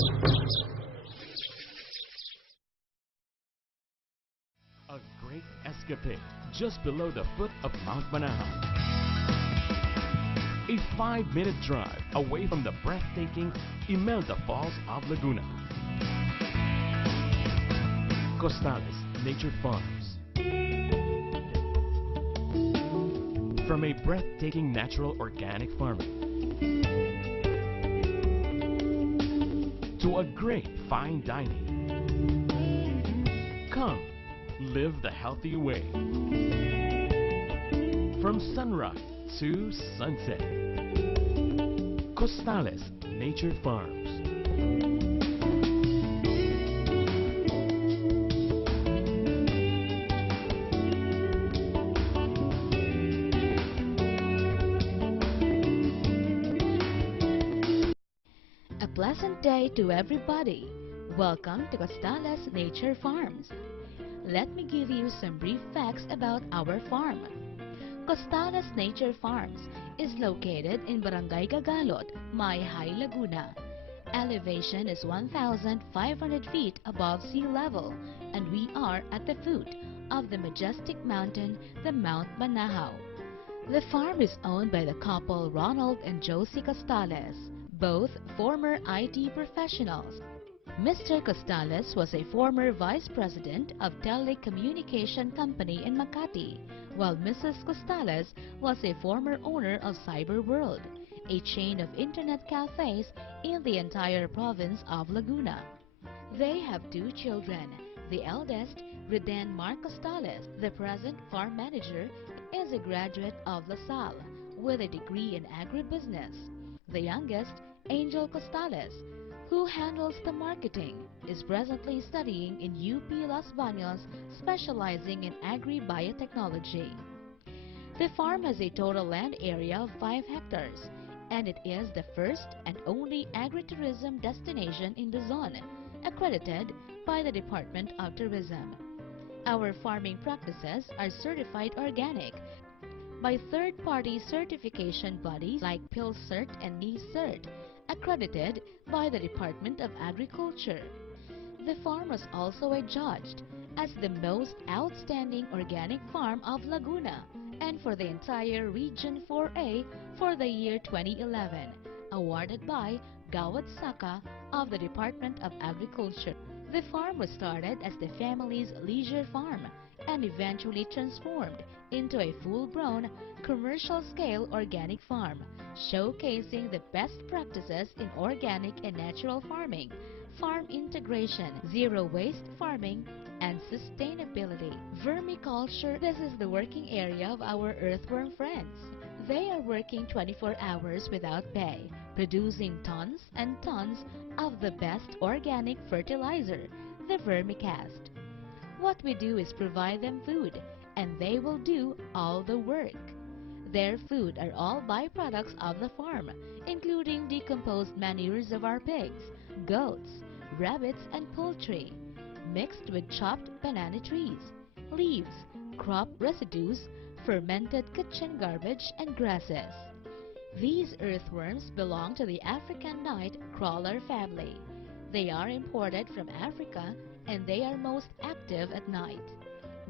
A great escapade just below the foot of Mount Manahaw. A 5-minute drive away from the breathtaking Imelda Falls of Laguna. Costales Nature Farms. From a breathtaking natural organic farming to a great fine dining. Come, live the healthy way. From sunrise to sunset. Costales Nature Farms. A pleasant day to everybody. Welcome to Costales Nature Farms. Let me give you some brief facts about our farm. Costales Nature Farms is located in Barangay Gagalot, Mayhay, Laguna. Elevation is 1,500 feet above sea level, and we are at the foot of the majestic mountain, the Mount Manahaw. The farm is owned by the couple Ronald and Josie Costales, both former IT professionals. Mr. Costales was a former vice president of telecommunication company in Makati, while Mrs. Costales was a former owner of Cyberworld, a chain of internet cafes in the entire province of Laguna. They have 2 children. The eldest, Reden Mark Costales, the present farm manager, is a graduate of LaSalle with a degree in agribusiness. The youngest, Angel Costales, who handles the marketing, is presently studying in UP Los Baños, specializing in agri-biotechnology. The farm has a total land area of 5 hectares, and it is the first and only agritourism destination in the zone, accredited by the Department of Tourism. Our farming practices are certified organic by third-party certification bodies like PhilCert and NICERT, accredited by the Department of Agriculture. The farm was also adjudged as the most outstanding organic farm of Laguna and for the entire Region 4A for the year 2011, awarded by Gawad Saka of the Department of Agriculture. The farm was started as the family's leisure farm and eventually transformed into a full-grown, commercial-scale organic farm, showcasing the best practices in organic and natural farming, farm integration, zero-waste farming, and sustainability. Vermiculture, this is the working area of our earthworm friends. They are working 24 hours without pay, producing tons and tons of the best organic fertilizer, the vermicast. What we do is provide them food, and they will do all the work. Their food are all byproducts of the farm, including decomposed manures of our pigs, goats, rabbits, and poultry, mixed with chopped banana trees, leaves, crop residues, fermented kitchen garbage, and grasses. These earthworms belong to the African night crawler family. They are imported from Africa, and they are most active at night.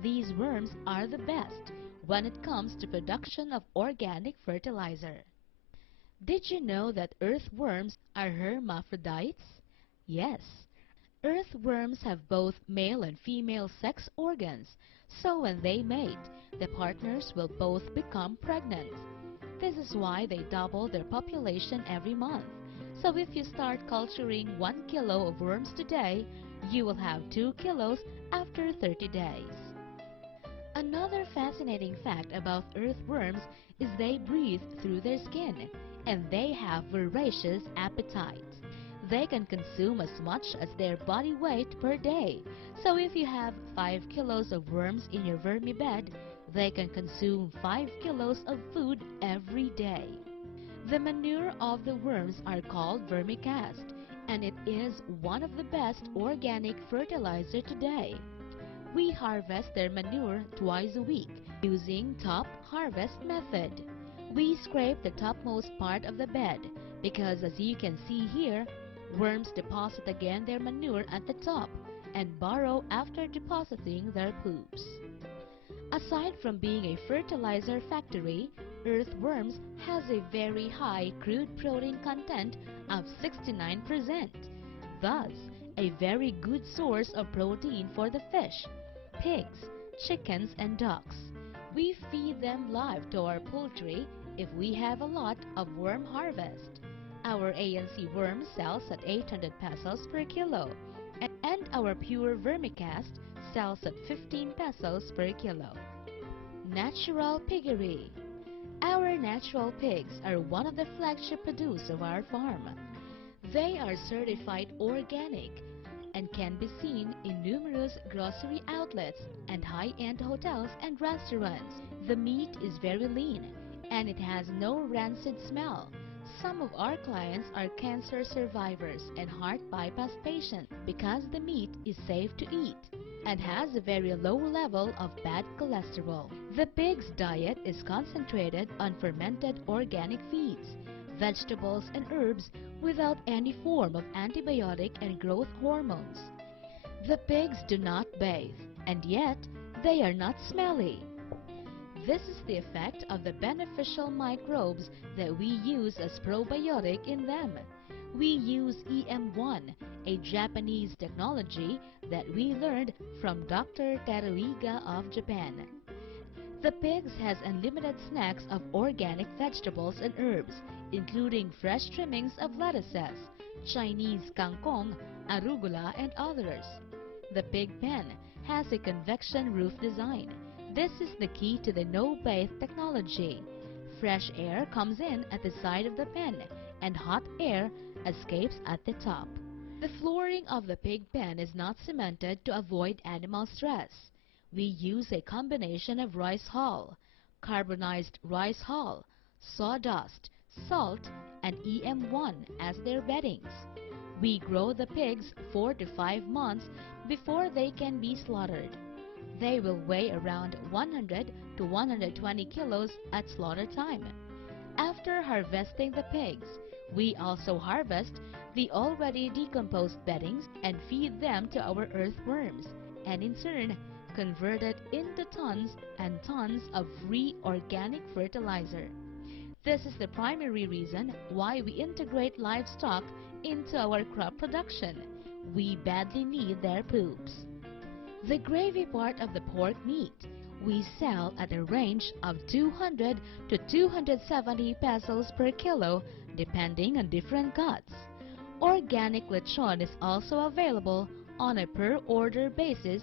These worms are the best when it comes to production of organic fertilizer. Did you know that earthworms are hermaphrodites? Yes. Earthworms have both male and female sex organs, so when they mate, the partners will both become pregnant. This is why they double their population every month. So if you start culturing 1 kilo of worms today, you will have 2 kilos after 30 days. Another fascinating fact about earthworms is they breathe through their skin, and they have voracious appetite. They can consume as much as their body weight per day. So if you have 5 kilos of worms in your vermi bed, they can consume 5 kilos of food every day. The manure of the worms are called vermicast, and it is one of the best organic fertilizer today. We harvest their manure twice a week using top harvest method. We scrape the topmost part of the bed because, as you can see here, Worms deposit again their manure at the top and burrow after depositing their poops. Aside from being a fertilizer factory, earthworms has a very high crude protein content of 69%, thus a very good source of protein for the fish, pigs, chickens, and ducks. We feed them live to our poultry if we have a lot of worm harvest. Our ANC worm sells at 800 pesos per kilo, and our pure vermicast sells at 15 pesos per kilo. Natural piggery. Our natural pigs are one of the flagship produce of our farm. They are certified organic and can be seen in numerous grocery outlets and high-end hotels and restaurants. The meat is very lean and it has no rancid smell. Some of our clients are cancer survivors and heart bypass patients because the meat is safe to eat and has a very low level of bad cholesterol. The pig's diet is concentrated on fermented organic feeds, vegetables and herbs without any form of antibiotic and growth hormones. The pigs do not bathe, and yet they are not smelly. This is the effect of the beneficial microbes that we use as probiotic in them. We use EM1, a Japanese technology that we learned from Dr. Teruiga of Japan. The pigs has unlimited snacks of organic vegetables and herbs, including fresh trimmings of lettuces, Chinese kangkong, arugula, and others. The pig pen has a convection roof design. This is the key to the no-bathe technology. Fresh air comes in at the side of the pen and hot air escapes at the top. The flooring of the pig pen is not cemented to avoid animal stress. We use a combination of rice hull, carbonized rice hull, sawdust, salt, and EM1 as their beddings. We grow the pigs 4 to 5 months before they can be slaughtered. They will weigh around 100 to 120 kilos at slaughter time. After harvesting the pigs, we also harvest the already decomposed beddings and feed them to our earthworms, and in turn convert it into tons and tons of free organic fertilizer. This is the primary reason why we integrate livestock into our crop production. We badly need their poops. The gravy part of the pork meat we sell at a range of 200 to 270 pesos per kilo depending on different cuts. Organic lechon is also available on a per-order basis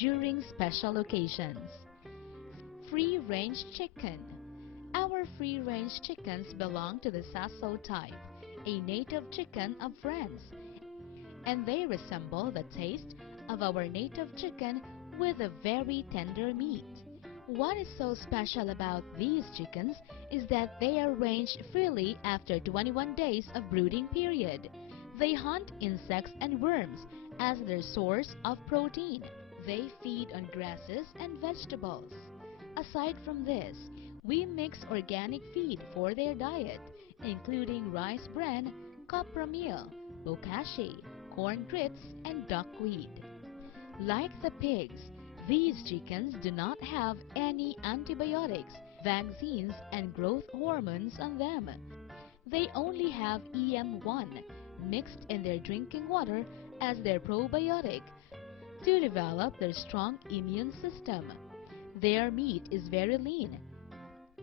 during special occasions. Free-range chicken. Our free-range chickens belong to the Saso type, a native chicken of France, and they resemble the taste of our native chicken with a very tender meat. What is so special about these chickens is that they are ranged freely after 21 days of brooding period. They hunt insects and worms as their source of protein. They feed on grasses and vegetables. Aside from this, we mix organic feed for their diet, including rice bran, copra meal, bokashi, corn grits, and duckweed. Like the pigs, these chickens do not have any antibiotics, vaccines, and growth hormones on them. They only have EM1 mixed in their drinking water as their probiotic to develop their strong immune system. Their meat is very lean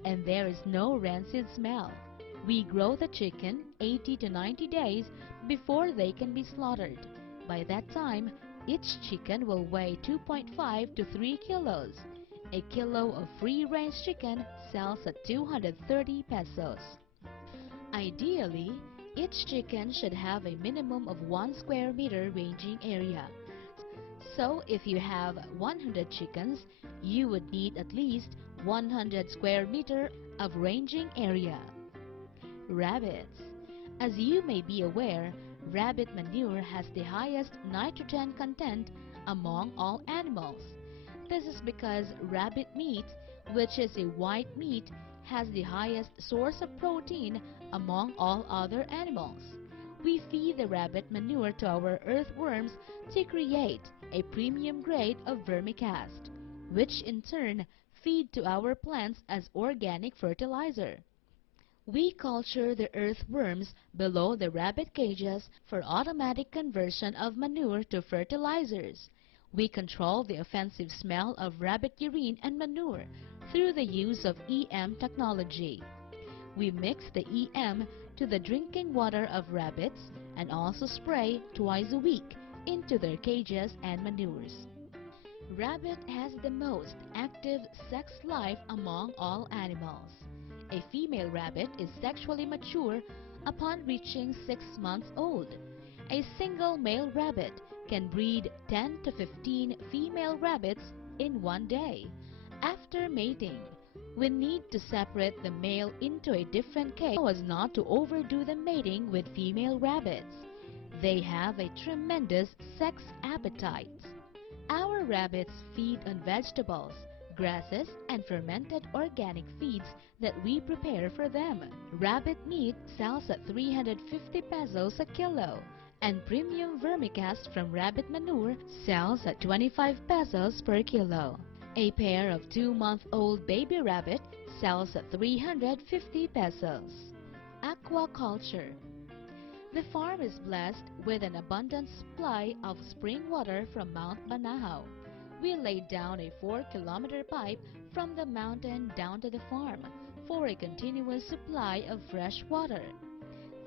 and there is no rancid smell. We grow the chicken 80 to 90 days before they can be slaughtered. By that time, each chicken will weigh 2.5 to 3 kilos. A kilo of free-range chicken sells at 230 pesos. Ideally, each chicken should have a minimum of 1 square meter ranging area. So if you have 100 chickens, you would need at least 100 square meter of ranging area. Rabbits. As you may be aware, rabbit manure has the highest nitrogen content among all animals. This is because rabbit meat, which is a white meat, has the highest source of protein among all other animals. We feed the rabbit manure to our earthworms to create a premium grade of vermicast, which in turn feed to our plants as organic fertilizer. We culture the earthworms below the rabbit cages for automatic conversion of manure to fertilizers. We control the offensive smell of rabbit urine and manure through the use of EM technology. We mix the EM to the drinking water of rabbits and also spray twice a week into their cages and manures. Rabbit has the most active sex life among all animals. A female rabbit is sexually mature upon reaching 6 months old. A single male rabbit can breed 10 to 15 female rabbits in one day. After mating, we need to separate the male into a different cage so as not to overdo the mating with female rabbits. They have a tremendous sex appetite. Our rabbits feed on vegetables, grasses, and fermented organic feeds that we prepare for them. Rabbit meat sells at 350 pesos a kilo, and premium vermicast from rabbit manure sells at 25 pesos per kilo. A pair of 2-month-old baby rabbit sells at 350 pesos. Aquaculture. The farm is blessed with an abundant supply of spring water from Mount Banahaw. We laid down a 4-kilometer pipe from the mountain down to the farm for a continuous supply of fresh water.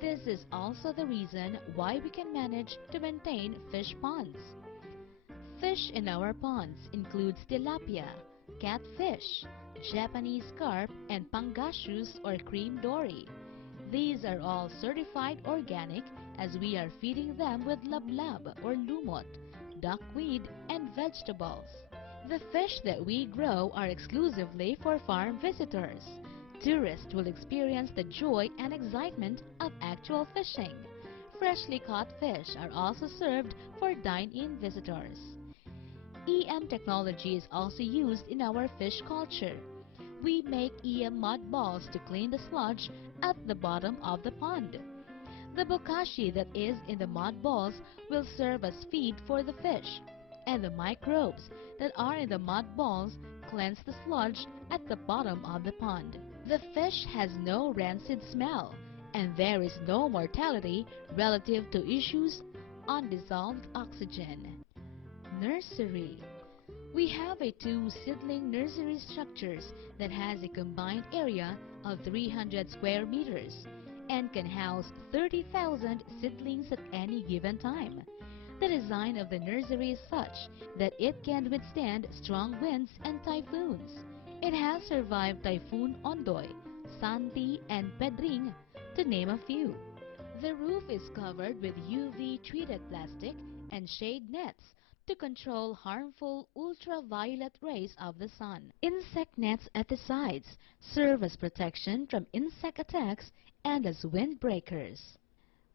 This is also the reason why we can manage to maintain fish ponds. Fish in our ponds includes tilapia, catfish, Japanese carp, and pangasius or cream dory. These are all certified organic as we are feeding them with lablab or lumot, duckweed, and vegetables. The fish that we grow are exclusively for farm visitors. Tourists will experience the joy and excitement of actual fishing. Freshly caught fish are also served for dine-in visitors. EM technology is also used in our fish culture. We make EM mud balls to clean the sludge at the bottom of the pond. The bokashi that is in the mud balls will serve as feed for the fish, and the microbes that are in the mud balls cleanse the sludge at the bottom of the pond. The fish has no rancid smell, and there is no mortality relative to issues on dissolved oxygen. Nursery. We have a 2 seedling nursery structures that has a combined area of 300 square meters and can house 30,000 seedlings at any given time. The design of the nursery is such that it can withstand strong winds and typhoons. It has survived Typhoon Ondoy, Santi, and Pedring, to name a few. The roof is covered with UV-treated plastic and shade nets to control harmful ultraviolet rays of the sun. Insect nets at the sides serve as protection from insect attacks and as windbreakers.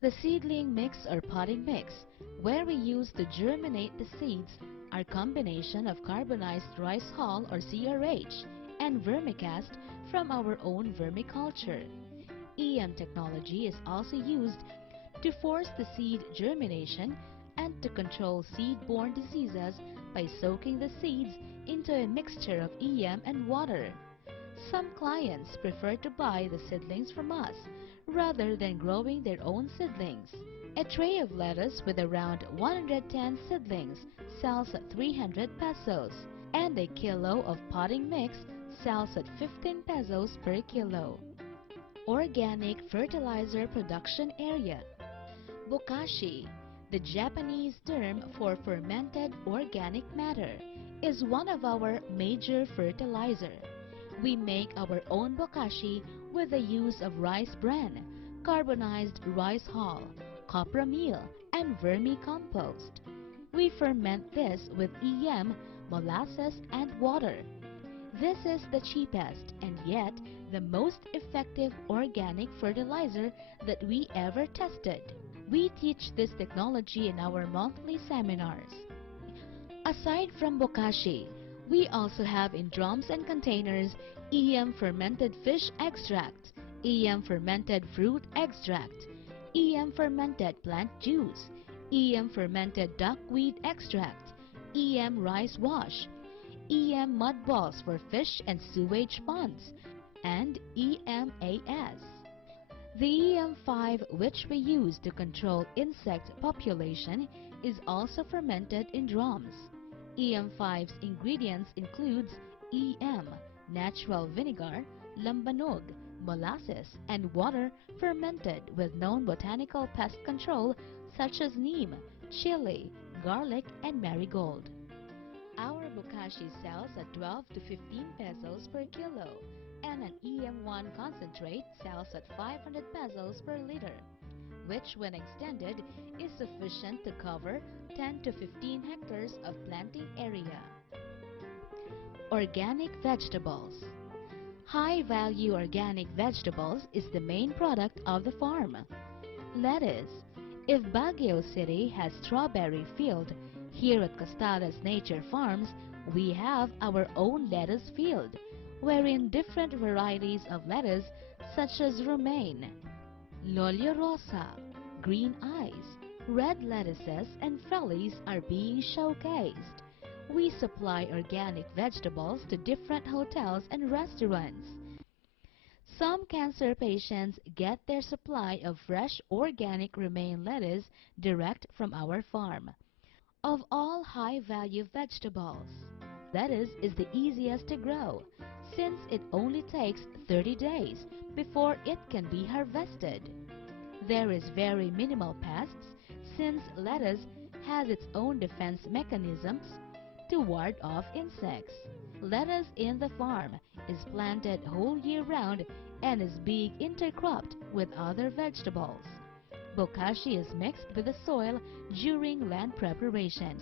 The seedling mix or potting mix, where we use to germinate the seeds, are combination of carbonized rice hull or CRH and vermicast from our own vermiculture. EM technology is also used to force the seed germination and to control seed-borne diseases by soaking the seeds into a mixture of EM and water. Some clients prefer to buy the seedlings from us rather than growing their own seedlings. A tray of lettuce with around 110 seedlings sells at 300 pesos, and a kilo of potting mix sells at 15 pesos per kilo. Organic fertilizer production area. Bokashi, the Japanese term for fermented organic matter, is one of our major fertilizer. We make our own bokashi with the use of rice bran, carbonized rice hull, copra meal, and vermicompost. We ferment this with EM, molasses, and water. This is the cheapest and yet the most effective organic fertilizer that we ever tested. We teach this technology in our monthly seminars. Aside from bokashi, we also have in drums and containers EM fermented fish extract, EM fermented fruit extract, EM fermented plant juice, EM fermented duckweed extract, EM rice wash, EM mud balls for fish and sewage ponds, and EMAS. The EM5, which we use to control insect population, is also fermented in drums. EM5's ingredients includes EM, natural vinegar, lambanog, molasses, and water fermented with known botanical pest control such as neem, chili, garlic, and marigold. Our bokashi sells at 12 to 15 pesos per kilo, and an EM1 concentrate sells at 500 pesos per liter, which when extended is sufficient to cover 10 to 15 hectares of planting area. Organic vegetables. High-value organic vegetables is the main product of the farm. Lettuce. If Baguio City has strawberry field, here at Costales Nature Farms, we have our own lettuce field, wherein different varieties of lettuce such as romaine, Lolio Rosa, green eyes, red lettuces, and frellies are being showcased. We supply organic vegetables to different hotels and restaurants. Some cancer patients get their supply of fresh organic romaine lettuce direct from our farm. Of all high-value vegetables, lettuce is the easiest to grow since it only takes 30 days before it can be harvested. There is very minimal pests since lettuce has its own defense mechanisms to ward off insects. Lettuce in the farm is planted whole year round and is being intercropped with other vegetables. Bokashi is mixed with the soil during land preparations.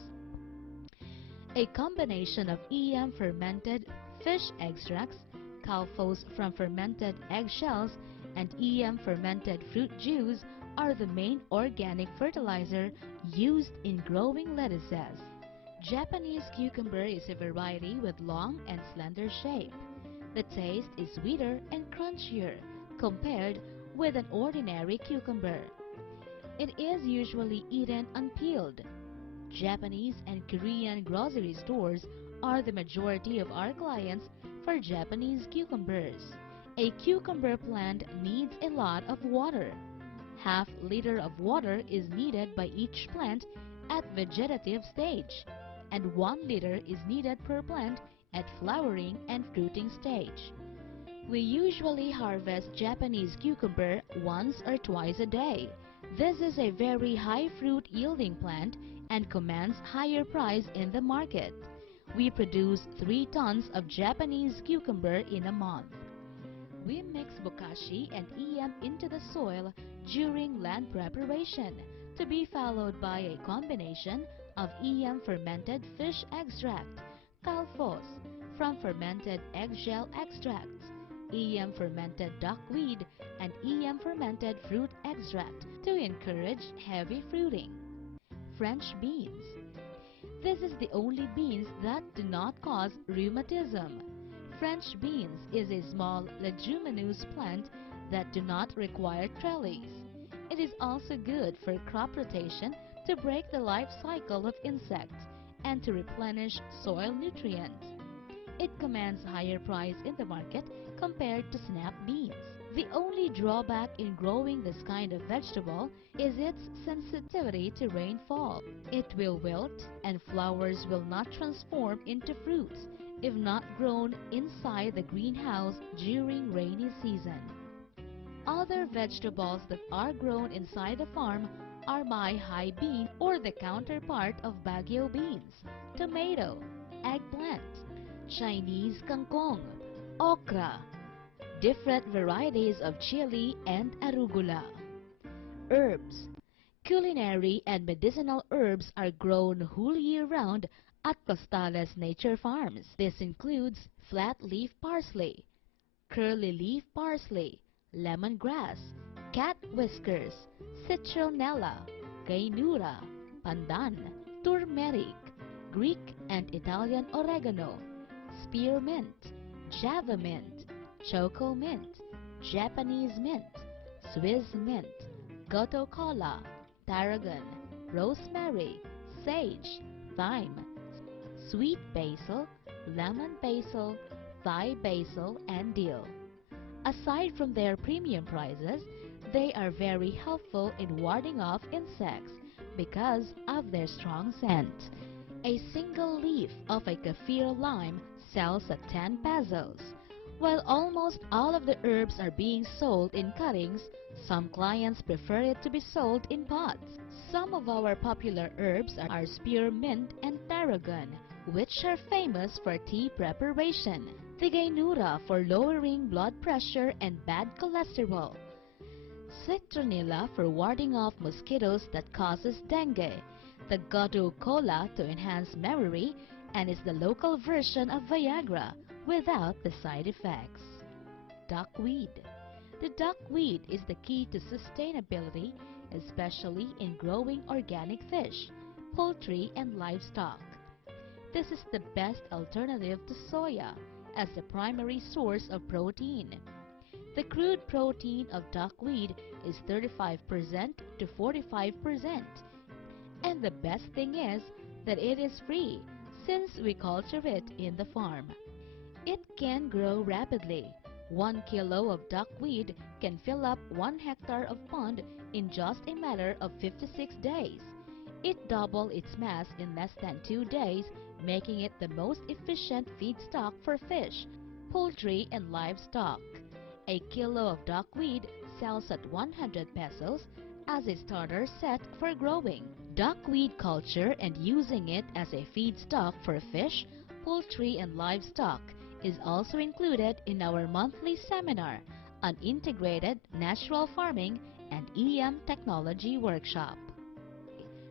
A combination of EM fermented fish extracts, calfos from fermented eggshells, and EM fermented fruit juice are the main organic fertilizer used in growing lettuces. Japanese cucumber is a variety with long and slender shape. The taste is sweeter and crunchier compared with an ordinary cucumber. It is usually eaten unpeeled. Japanese and Korean grocery stores are the majority of our clients for Japanese cucumbers. A cucumber plant needs a lot of water. Half liter of water is needed by each plant at vegetative stage, and 1 liter is needed per plant at flowering and fruiting stage. We usually harvest Japanese cucumber once or twice a day. This is a very high fruit yielding plant and commands higher price in the market. We produce 3 tons of Japanese cucumber in a month. We mix bokashi and EM into the soil during land preparation, to be followed by a combination of EM fermented fish extract, calfos from fermented eggshell extracts, EM fermented duckweed, and EM fermented fruit extract to encourage heavy fruiting. French beans. This is the only beans that do not cause rheumatism. French beans is a small leguminous plant that do not require trellis. It is also good for crop rotation to break the life cycle of insects and to replenish soil nutrients. It commands higher price in the market compared to snap beans. The only drawback in growing this kind of vegetable is its sensitivity to rainfall. It will wilt and flowers will not transform into fruits if not grown inside the greenhouse during rainy season. Other vegetables that are grown inside the farm are my high bean or the counterpart of Baguio beans, tomato, eggplant, Chinese kangkong, okra, different varieties of chili, and arugula. Herbs. Culinary and medicinal herbs are grown whole year round at Costales Nature Farms. This includes flat leaf parsley, curly leaf parsley, lemongrass, cat whiskers, citronella, gainura, pandan, turmeric, Greek and Italian oregano, spearmint, java mint, choco mint, Japanese mint, Swiss mint, goto kola, tarragon, rosemary, sage, thyme, sweet basil, lemon basil, Thai basil, and dill. Aside from their premium prices, they are very helpful in warding off insects because of their strong scent. A single leaf of a kaffir lime sells at 10 pesos. While almost all of the herbs are being sold in cuttings, some clients prefer it to be sold in pots. Some of our popular herbs are spearmint and tarragon, which are famous for tea preparation. Tigaynura for lowering blood pressure and bad cholesterol. Citronella for warding off mosquitoes that causes dengue. The gotu kola to enhance memory and is the local version of Viagra without the side effects. Duckweed. The duckweed is the key to sustainability, especially in growing organic fish, poultry, and livestock. This is the best alternative to soya as the primary source of protein. The crude protein of duckweed is 35% to 45%. And the best thing is that it is free since we culture it in the farm. It can grow rapidly. 1 kilo of duckweed can fill up 1 hectare of pond in just a matter of 56 days. It doubled its mass in less than 2 days, making it the most efficient feedstock for fish, poultry, and livestock. A kilo of duckweed sells at 100 pesos as a starter set for growing. Duckweed culture and using it as a feedstock for fish, poultry, and livestock is also included in our monthly seminar on integrated natural farming and EM technology workshop.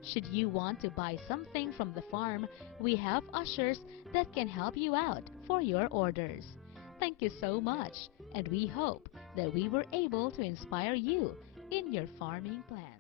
Should you want to buy something from the farm, we have ushers that can help you out for your orders. Thank you so much, and we hope that we were able to inspire you in your farming plans.